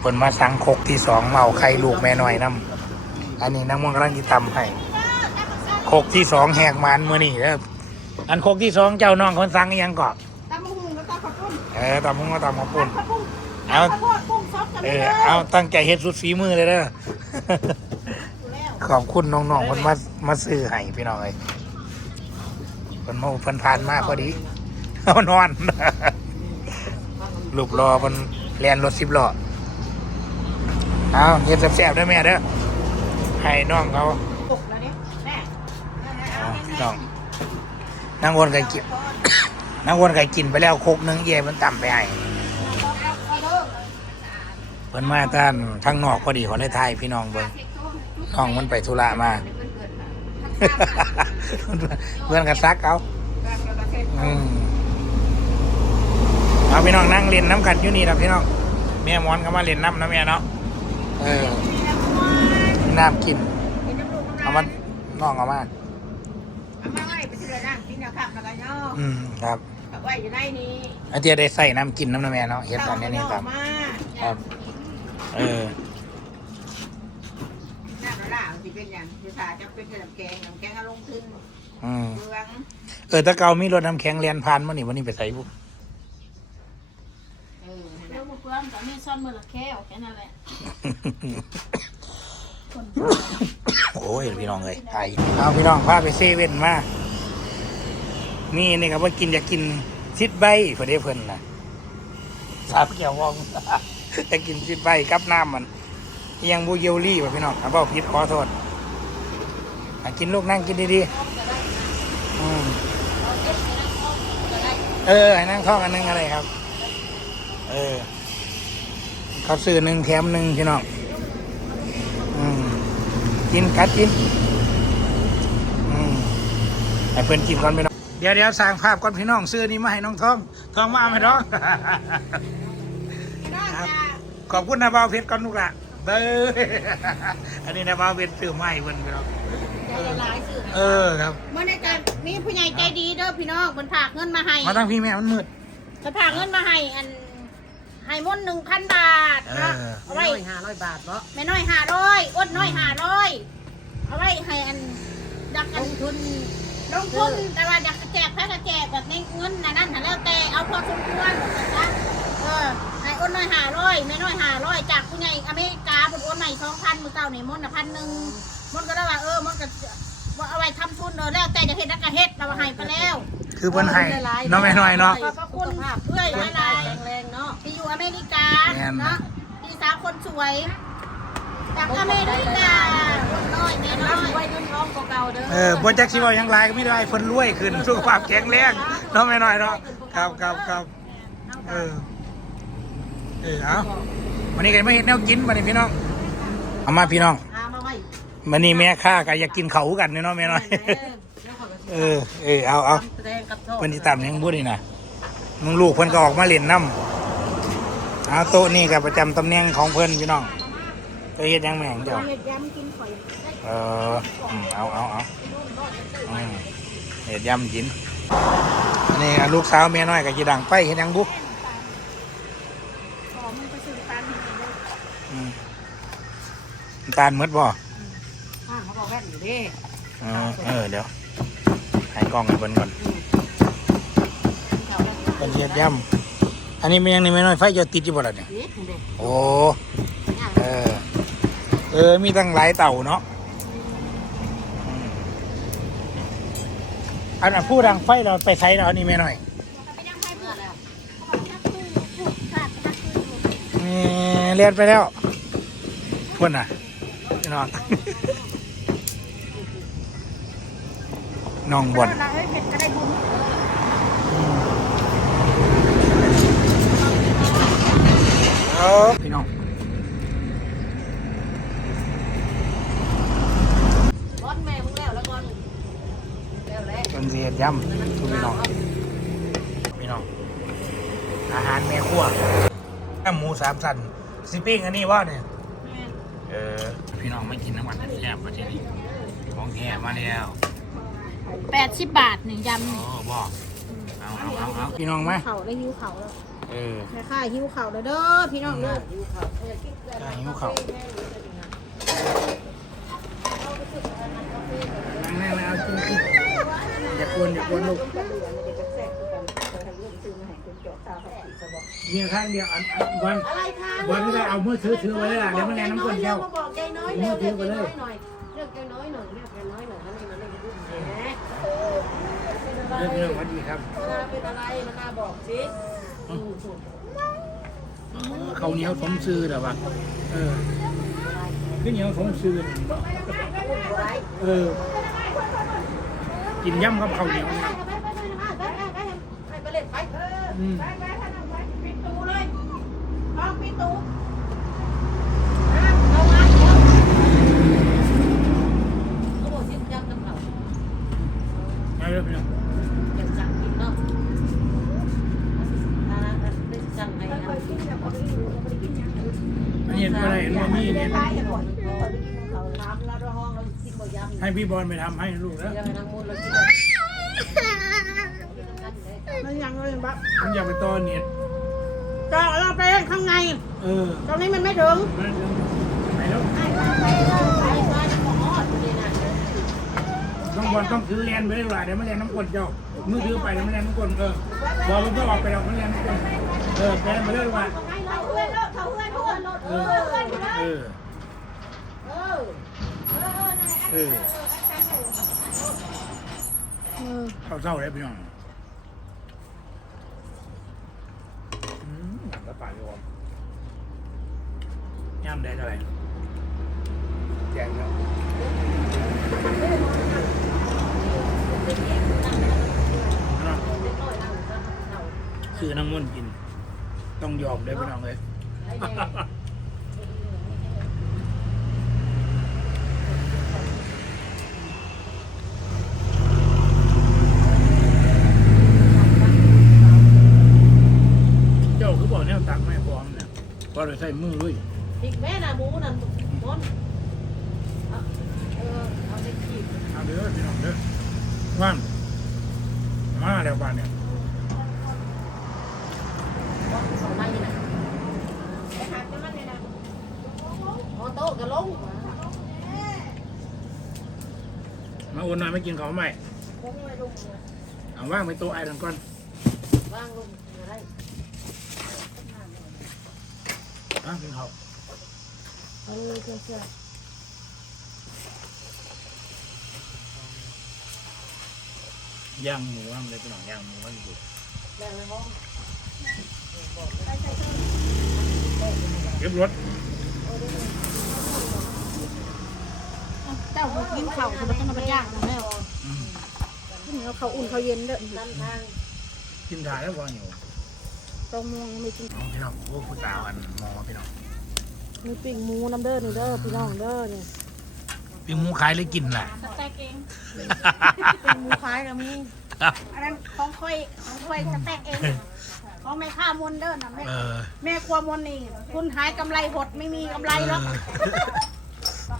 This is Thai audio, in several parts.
เพิ่นมาสั่งคกที่สองเมาไข่ลูกแม่น้อยนํอันนี้นางมวงกำลังจิตำให้คกที่สองแหกมันมือนี่เด้ออันคกที่สองเจ้าน้องคนสั่งอิหยังก่อนตำมะฮุงแล้วก็ข้าวปุ้นเออตำมุ้งก็ตำข้าวปุ้น ข้าวปุ้นเอา ข้าวโพดกุ้งซดกันเอเลอยเอาตั้งใจเฮ็ดสุดฝีมือเลยเด้อ อยู่แล้วขอบคุณน้องๆคนมามาซื้อให้พี่น้องเอ้ยเพิ่นมาเพิ่นผ่านมาพอดี เอานอนลูกรอเพิ่น แล่นรถสิบล้อเอาเฮ็ดแซ่บๆเด้อแม่เด้อให้น้องเขาปุกแล้วเนี่ยแม่เอาพี่น้องนางวนก็กินนางวนก็กินไปแล้วโคกหนึงเย่มันต่ำไปให้เพิ่นมาท่านทางนอกพอดีขอได้ทายพี่น้องเบิ่งน้องมันไปธุระมาเพื่อนกันซักเอาอืม เอาพี่น้องนั่งเล่นน้ำกันอยู่นี่นะพี่น้องแม่หมอนก็มาเล่นน้ำนะแม่เนาะเออมีน้ำกินเอามาน้องเอามาเอามาไว้ไปเชื่อนั่งกินนะครับแล้วก็ย่ออืมครับเอาไว้อยู่ในนี้อาเจียได้ใส่น้ำกินน้ำนะแม่เนาะเฮ็ดตอนนี้นี่ครับมาครับ เออหน้าหน้าสิเป็นอย่างคือถ้าจะเป็นน้ำแกงน้ำแกงเอาลงทุนอืมเมืองเออถ้าเกามีรถน้ำแข็งเรียนผ่านมานี่วันนี้ไปใส่บุเออนั่น แล้ น่ะ วมือเพื่อนแต่มี ซ่อนมือละแค่แค่นั้นแหละโอ้ยพี่น้องเลยไอเอาพี่น้องพาไปเซเว่นมานี่นี่ครับว่ากินอยากกินซิดใบเพื่อนเด้เพื่อนนะสาบเกี่ยววองจะกินซิดใบกับน้ำมันอิหยังบูเยลลี่ป่ะพี่น้องเอาเปล่าพิษขอโทษอะกินลูกนั่งกินดีๆอืมเออให้นั่งท้องอันหนึงอะไรครับ เออ เขาซื้อหนึ่งแถมหนึ่งพี่น้องอืมกินกัดกินอืมให้เพื่อนกินก่อนพี่น้องเดี๋ยวเดี๋ยวสร้างภาพก่อนพี่น้องซื้อนี่มาให้น้องทองทองมาเอาให้น้องครับขอบคุณนะบ่าวเพชรก่อนลูกละเด้ออันนี้นะบ่าวเพชรซื้อมาให้เพื่อนพี่น้องใจละลายสื่อเออครับเมื่อในการมีผู้ใหญ่ใจดีเด้อพี่น้องบนผากเงินมาให้มาตั้งพี่แม่มันมืดจะผากเงินมาให้อัน ให้มนหนึ่งพันบาทเนาะเออเอาไว้ห้าร้อยบาทเนาะแม่น้อยห้าร้อยอ้นน้อยห้าร้อยเอาไว้ให้อันดักอันทุนลงทุนแต่ว่าอยากแจกแพ้ก็แจกแบบในเงินนะนั่นน่ะแล้วแต่เอาพอสมควรนะเออให้อ้นน้อยห้าร้อยแม่น้อยห้าร้อยจากผู้ใหญ่อเมริกาบนอ้นใหม่สองพันมือเก่าเนี่ยมนต์พันหนึ่งมนต์ก็ได้ว่าเออมนต์ก็ว่าเอาไว้ทำทุนเออแล้วแต่จะเฮ็ดนักก็เฮ็ดเราให้ไปแล้ว คือเพิ่นให้เน้องแม่น้อยเนาะ ขอบพระคุณเพื่อนหลายแข็งแรงเนาะๆที่อยู่อเมริกาแม่น เนาะพี่สาวคนสวยจากอเมริกาคนน้อยแม่น้อยไว้เงินร้องเก่าๆเด้อ เออบ่จักสิเว้าหยังหลายก็มีแต่ให้เพิ่นรวยขึ้นสุขภาพแข็งแรงเน้องแม่น้อยเนาะครับครับครับเออเออเอาวันนี้ก็มาเฮ็ดแนวกินวันนี้พี่น้องเอามาพี่น้องหามาไว้วันนี้แม่ข้าก็อยากกินเขาวกันเนาะแม่น้อย เออเออเอาเอาแสดงกับโชคเพิ่นสิตามยังบ่นี่นะมึงลูกเพิ่นก็ออกมาเล่นน้ำเอาโต๊ะนี่ก็ประจำตำแหน่งของเพิ่นพี่น้องไปเฮ็ดหยังแม่งเจ้าเฮ็ดยำกินข่อยเอออืมเอาเอาเอาอืมเฮ็ดยำกินอันนี้ลูกสาวแม่น้อยก็สิดังไปเฮ็ดหยังบุขอมึงไปซื้อตาลให้หน่อยเด้ออืมน้ำตาลหมดบ่อ่าเขาบอกแว่นอยู่ดิเออเออเดี๋ยว ให้กล้องให้เพิ่นก่อนเพิ่นสิเฮ็ดยำอันนี้มันยังนี่แม่น้อยไฟจะติดอยู่บ่ล่ะเนี่ยเด็ดเด็ดโอ้เออ เออ มีตั้งหลายเต่าเนาะอืมอันน่ะผู้ดังไฟเราไปใช้เราอันนี้ไม่หน่อยไปยังไงเมื่อแล้วพูดขาดนักคือนี่เรียนไปแล้วพวนน่ะพี่น้อง น้องบอลเราเอ้ยเฮ็ดก็ได้บุญเออพี่น้องร้อนแม่มึงแล้วแล้วก่อนแล้วแหละเป็นเสียดย่ำทุกพี่น้องพี่น้อง อาหารแม่ครัวน้ำหมูสามสันสิปิ้งอันนี้ว่าเนี่ยเออพี่น้องไม่กินน้ำมันแซ่บประเทศนี้ของแท้มาแล้ว แปดสิบบาทหนึ่งยำหโอ้นึ่ง บอก เอาเอาเอาเอาพี่น้องไหมเขาได้ยิ้วเขาแล้วเออแม่ค่าหิวข่าวเด้อพี่น้องเด้ออยู่เขาเออกินแต่ใช่หิวข้าวนั่งๆเอากินกินอย่ากวนอย่ากวนลูกมีข้างเดียวอันอันวันอะไรคะวันนี้ได้เอามือถือถือไว้เลยล่ะเดี๋ยวมันแรงน้ำกลนเจ้ามาบอกยายน้อยเร็วเรียกยายน้อยหน่อยเรียกยายน้อยหน่อยเรียกยายน้อยหน่อยให้มันมาเล่นกับลูกแหม เรื่องพี่น้องสวัสดีครับมนาเป็นอะไรมนาบอกสิอืมเขาวเหนียวสมซื้อเหรอวะเออข้าวเหนียวสมซื้อนี่เนาะเออ กินย่ำกับข้าวเหนียวเนี่ยไปเล่นไป อืมปิดตูเลยห้องปิดตู เอามาเดี๋ยวเขาบอกชิ้นยักษ์น้ำเผา เอาเลยพี่น้อง อยากสั่งกินเนาะอ่าได้สั่งให้นะ อันนี้อะไรอันนี้มีเนี่ย เขาน้ำแล้วห้องเรากินบ่ยำ ให้พี่บอลไปทำให้ลูกนะยังไงนางมูลเรากินมันยังเลยบักผมอยากไปต่อเน็ตจอเราไปเล่นข้างใน เออ ตรงนี้มันไม่ถึงมันไหนแล้วไปไปหมอนี่นะต้องบอลต้องถือแลนไปเลยว่ะเดี๋ยวมันแลนน้ำกลนเจ้ามือถือไปเดี๋ยวมันแลนน้ำกลนเออบอลมันก็ออกไปแล้วมันแลนน้ำกลนเออแลนไปเลยว่ะเขาเพื่อนเขาเพื่อนเพื่อนเออ เออเออเออเข้าเศร้าเลยพี่น้องอืมหนักกระต่ายเลยว่ะย่ำได้เท่าไหร่แจกแล้วเอาคือน้ำมันต์กิน ต้องยอมเลยพี่น้องเลย เจ้าคือบอกแนวตักไม่พร้อมเนี่ย พอเลยใส่มือด้วยอีกแม่น่ะหมูน่ะมอนเออเอาไปขีดเอาเด้อพี่น้องเด้อว่างมาแล้วบ้านเนี่ยสองไม้นี่นะไปหาเจ้ามันเลยนะมอโต้กระลงมาโอนหน่อยไม่กินของใหม่ คงไม่ลุกเอาว่างไปโต๊ะไอ้ดังก่อนว่างลงอะไร อะกินข้าวเออเชื่อเชื่อย่างหมูว่างเลยพี่น้องย่างหมูว่างอยู่แรงในห้องเก็บรถเจ้ากินข้าวจะมาต้องมาย่างนะแม่อืมกินเอาข้าวอุ่นข้าวเย็นเด้อนั่นทาง กินถ่ายแล้วว่างอยู่ ตรงมวงไม่กินเอาพี่น้องโอ้ผู้สาวอันมองพี่น้องมีปิ่งหมูน้ำเด้อนี่เด้อพี่น้องเด้อนี่พี่หมูขายหรือกินล่ะสเต็กเองปิ่งหมูขายก็มีอันนั้นของค่อยของค่อยสเต็กเองของแม่ข้ามนเด้อนะแม่เออแม่ครัวมนนี่คุณหายกำไรหดไม่มีกำไรหรอก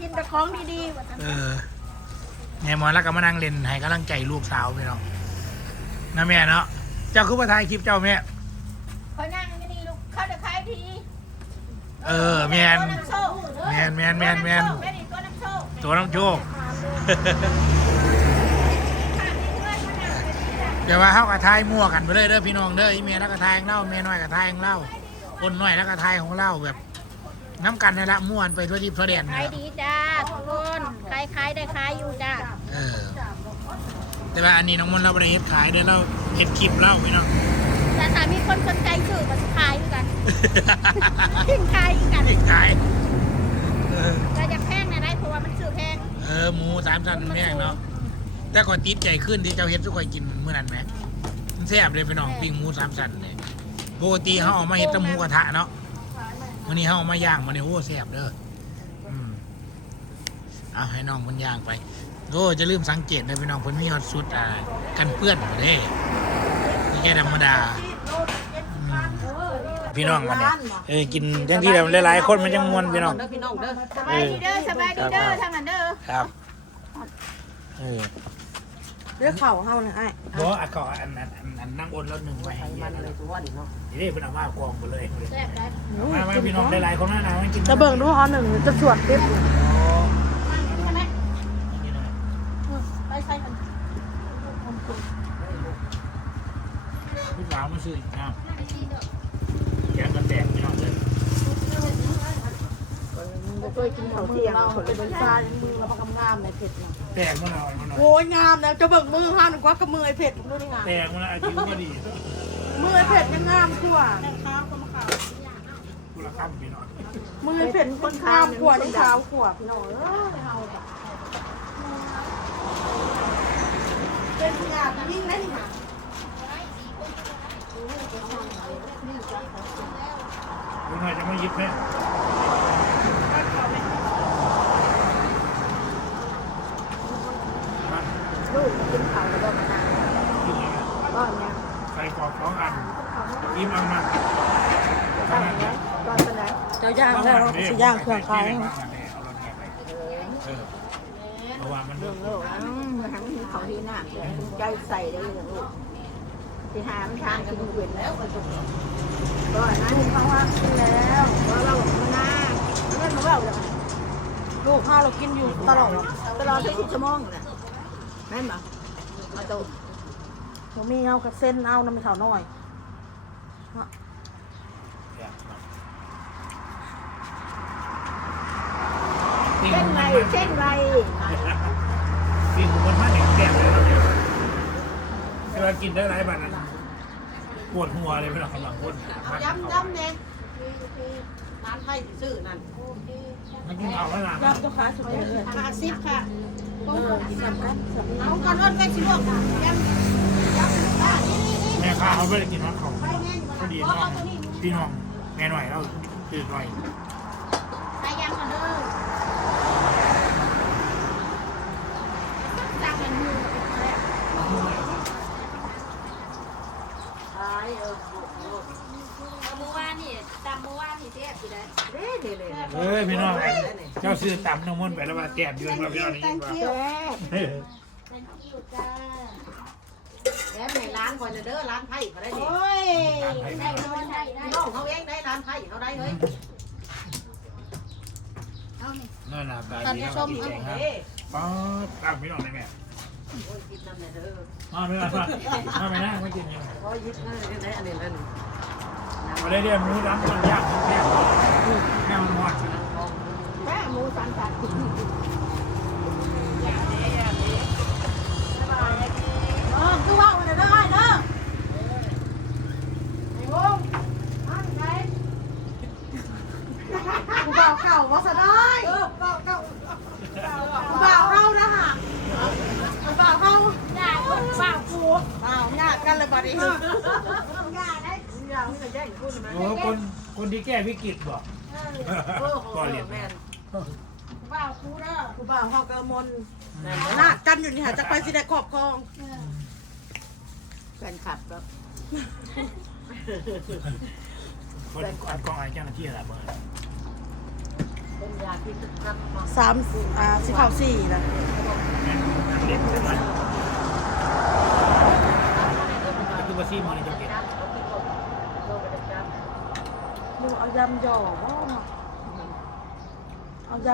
กินแต่ของดีๆว่าซั่นเออเนี่ยหมอแล้วก็มานั่งเล่นให้กำลังใจลูกสาวพี่น้องนะแม่เนาะเจ้าคือมาถ่ายคลิปเจ้าแม่ คอยนั่งอันนี้ลูกเข้าเดี๋ยวขายทีเออแม่นตัวน้ำโชคแมนแมนแมนแมน แม่ดิตัวน้ำโชคตัวน้ำโชคเดี๋ยวว่าเขากระทายมั่วกันไปเลยเด้อพี่น้องเด้ออีเมียแล้วกระทายของเล่าเมียน้อยกระทายของเล่าคนน้อยแล้วกระทายของเล่าแบบน้ำกันนี่ละม่วนไปทั่วทิพย์ทั่วแดนขายนะดีจ้าทุกคนขายขายได้ขายอยู่จ้าเออ แต่ว่าอันนี้น้องมนต์เราไม่ได้เฮ็ดขายเด้อเราเฮ็ดคลิปเล่าพี่น้อง แต่ถ้ามีคนสนใจซื้อมาขายด้วยกันทิ้งขายกันขายเออแต่อยากแพงนะได้เพราะว่ามันซื้อแพงเออหมูสามชั้นมันแพงเนาะแต่ก็ติดใจขึ้นที่เจ้าเฮ็ดทุกคนกินมื้อนั้นไหมมันแซ่บเลยพี่น้องปิ้งหมูสามชั้นเนี่ยปกติเขาเอามาเฮ็ดแต่หมูกระทะเนาะวันนี้เขาเอามาย่างมาเนี่ยโอ้แซ่บเด้ออืมเอาให้น้องมันย่างไปโอ้จะลืมสังเกตนะพี่น้องเพิ่นมีฮอตสุดอ่ากันเปื้อนบ่เด้นี่แค่ธรรมดาอืม พี่น้องมันเนี่ยเออกินจังที่แบบหลายๆคนมันจังมวนพี่น้องเด้อพี่น้องเด้อสบายดีเด้อสบายดีเด้อทางนั้นเด้อครับเออเรื่องเข่าเฮาเลยไอ้เพราะอะก็อันนั้นอันนั้นนั่งบนแล้วหนึ่งไว้ไขมันอะไรตัวนี่เนาะนี่เป็นเอามากองไปเลยแซ่บได้มามาพี่น้องได้หลายคนมากนะไม่กินจะเบิ่งดูเอาหนึ่งจะสวดเต็มมันใช่ไหมไปใส่กันพี่สาวมาซื้ออีกนะแกงกันแดงพี่น้องเลยจะช่วยกินข้าวเที่ยงคนละเป็นซ่ามือเราประกำงามในเผ็ดเนาะแดงมันเอามันเอาโอ้ยงามนะจะเบิ่งมือห้ามกว่ากับมือไอ้เผ็ดดูนี่งามแดงมันอายุก็ดีมือไอ้เผ็ดยังงามกว่าแต่ข้าวก็มาข้าวกุละคำพี่น้องมือไอ้เผ็ดคนงามกว่ายังขาวกว่าพี่น้องเอ้ยเฮาแบบเป็นงามยิ่งได้นี่ค่ะลุงหน่อยจะมายิบแม่ลูกกินข้าวแล้วก็มานานกินอะไรก็เนี่ยใส่กรอบสองอันยิ้มเอามาตอนนี้ตอนนั้นเจ้าย่างแล้วสิย่างเครื่องคายเพราะว่ามันเรื่องโลกอะมันทั้งที่เขาที่หน้าเลยใจใส่ได้เรื่องลูก ที่หามทานกันเวียนแล้วก็จบก็นั้นเขาว่ากินแล้วว่าเรามาหน้าเรื่องของเราเลยลูกข้าวเรากินอยู่ตลอดตลอดทุกชั่วโมงเลยแม่นปะมาโตผมมีเอากับเส้นเอาน้ำมันขาวน้อยปีนเส้นมันไรเส้นไรปีนมันมาแดงแดงเลย เวลากินได้หลายบาทนะปวดหัวเลยพี่น้องกำลังปวดย้ำย้ำเนี่ยร้านไทยซื้อนั่นมันกินเอาแล้วนะย้ำเจ้าค้าสุดเลยมาซิปค่ะเออสำคัญสำคัญเอาก่อนอ้นไปสิลูกยังยังบ้านี่นี่นี่แม่ข้าเขาไม่ได้กินน้ำเขาไปแม่อยู่พอดีนะน้องพี่น้องแม่หน่อยเราตื่นหน่อย ไปยังก่อนเด้อจังเป็นมือแล้ว ตายเออ เมื่อวานนี่ตามเมื่อวานนี่เจ๊สิได้ เด้ เด้เลยเอ้ยพี่น้องเจ้าซื้อตำน้ำมันไปแล้วว่าแก้มยืนมาพี่น้องนี่ว่าแซ่บเป็นคิวจ้าแล้วในร้านคอยเด้อร้านไทยเขาได้ดิโอ้ยได้นอนได้ได้น้องเขาเองได้ร้านไทยเขาได้เลยเอานี่นั่นน่ะตาดีนะกินแดงฮะเด้ป๊อดตามพี่น้องได้แม่โอ้ยกินน้ำเนี่ยเด้อมาไม่มามาไม่นั่งไม่กินยังโอ้ยยิบเลยได้อันนี้แล้วนี่ มาได้เรียนรู้ร้านมันยากแม่แม่มันหอดแม่หมูสันสัน เออคือว่าวันเด้อเด้อไอ้โว้อันไหน กูบ่าวเก่าว่าซะได้ เออเก้าเก้า กูบ่าวเฮานะฮะกูบ่าวเฮา อย่าคนฝ่ากู อ้าวญาติกันเลยบัดนี้ อย่าได้ อย่าเพิ่งจะแย่งกูนะ โอ้คน คนที่แก้วิกฤตบอกเออก็เรียนแม่นฝ่ากูเด้อกูบ่าวเฮากระมนน่ากันอยู่นี่ฮะจะไปสิได้ครอบครองแฟนขับแล้วคนก่อนกองไอ้เจ้าหน้าที่อะไรเบอร์เป็นยาที่ทุกครั้งมาสามอ่าสิเข้าสี่นะเด็กใช่ไหมคือว่าซีมันจะเก็บ ดูเอายำหย่อบ่าะเอาย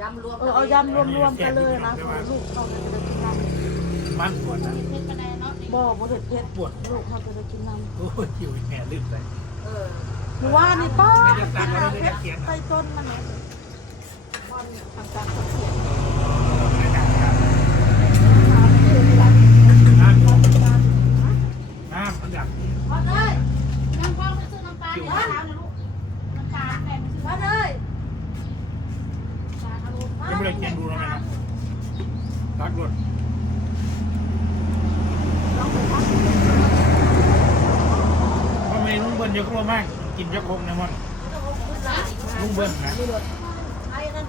ยำรวมำเออเอายำรวมๆกันเลยนะลูกเขาจะได้กินน้ำมันปวดนะเป็นกระไดเนาะบ่บ่เผ็ดเผ็ดปวดลูกเขาจะได้กินน้ำโอ้ยอยู่แง่ลืมไปเออหนูว่านี่ป้าไปต้นมันเนี่ยทำการเสียงน้ำน้ำมันอยาก พอเลยน้ำพ่อไป ซื้อน้ำปลาเนี่ยน้ำนะลูกน้ำปลาแม่ไปซื้อมาเลยปลาเอาลูกยังไม่ได้กินดูแล้วนะครับรักรถทำไมลุงเบิ้ลเยอะกว่ามาก กินเยอะคงนะมันลุงเบิ้ลนะ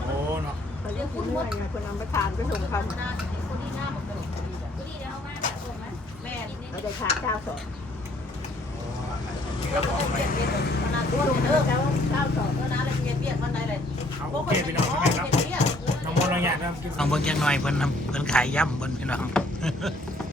โอ้เนาะเขาเรียกคุณเมื่อยไงคนนำไปทานไปส่งกันคนที่หน้าผมเป็นคนที่เดี๋ยวเอามาแบบส่งไหมแม่เราจะขาดเจ้าสอง เอาสองเท่านั้นเลยเงียบเงียบวันไหนเลยเอาโอเคพี่น้องใช่ไหมครับน้องมนเราอยากนะน้องเบิ้ลยังหน่อยเพิ่นเพิ่นขายย่ำเพิ่นพี่น้อง